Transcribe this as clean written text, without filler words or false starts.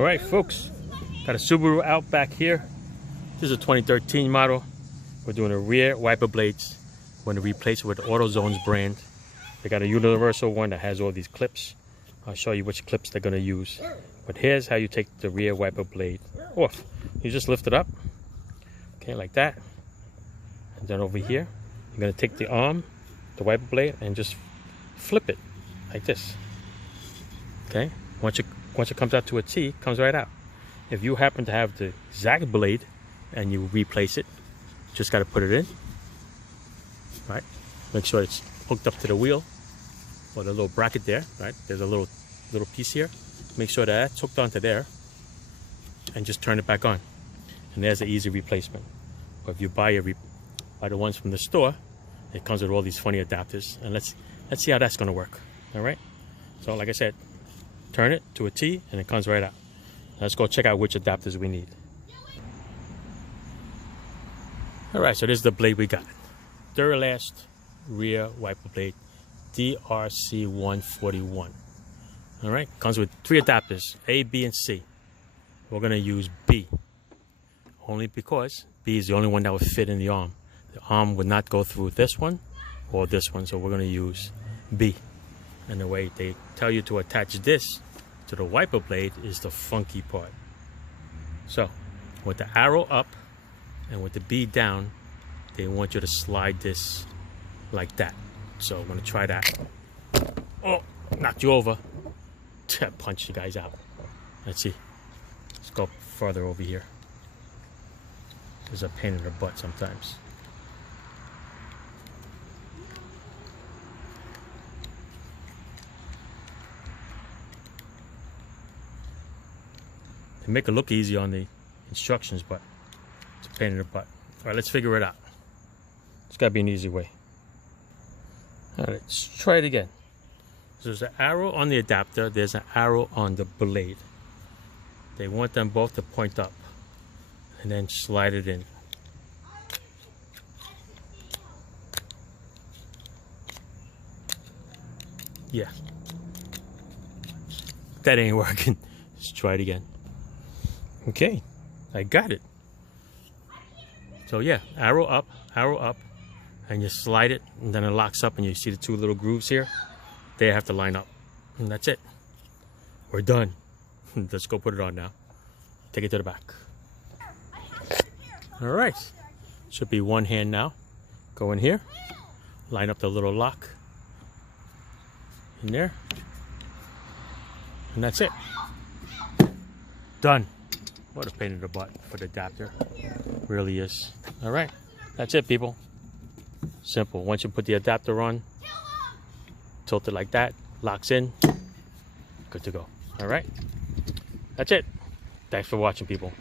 All right, folks, got a Subaru Outback here. This is a 2013 model. We're doing the rear wiper blades. We're going to replace it with the AutoZone's brand. They got a universal one that has all these clips. I'll show you which clips they're going to use. But here's how you take the rear wiper blade off. You just lift it up, okay, like that. And then over here, you're going to take the arm, the wiper blade, and just flip it like this. Okay, once it comes out to a T, it comes right out. If you happen to have the exact blade and you replace it, just got to put it in, right? Make sure it's hooked up to the wheel or the little bracket there, right? There's a little piece here. Make sure that that's hooked onto there and just turn it back on. And there's an easy replacement. But if you buy the ones from the store, it comes with all these funny adapters. And let's see how that's going to work. All right. So like I said, turn it to a T and it comes right out. Let's go check out which adapters we need. All right, so this is the blade we got. Duralast rear wiper blade, DRC141. All right, comes with 3 adapters, A, B, and C. We're gonna use B, only because B is the only one that would fit in the arm. The arm would not go through this one or this one, so we're gonna use B. And the way they tell you to attach this to the wiper blade is the funky part. So with the arrow up and with the B down, they want you to slide this like that. So I'm gonna try that. Oh, knocked you over. Punch you guys out. Let's see. Let's go further over here. There's a pain in the butt sometimes. They make it look easy on the instructions, but it's a pain in the butt. All right, let's figure it out. It's got to be an easy way. All right, let's try it again. So there's an arrow on the adapter. There's an arrow on the blade. They want them both to point up and then slide it in. Yeah. That ain't working. Let's try it again. Okay, I got it. So yeah, arrow up, and you slide it, and then it locks up, and you see the 2 little grooves here. They have to line up, and that's it. We're done. Let's go put it on now. Take it to the back. All right, should be one hand now. Go in here, line up the little lock in there, and that's it. Done. What a pain in the butt for the adapter. Really is. All right, that's it, people. Simple. Once you put the adapter on, tilt it like that, locks in, good to go. All right, that's it. Thanks for watching, people.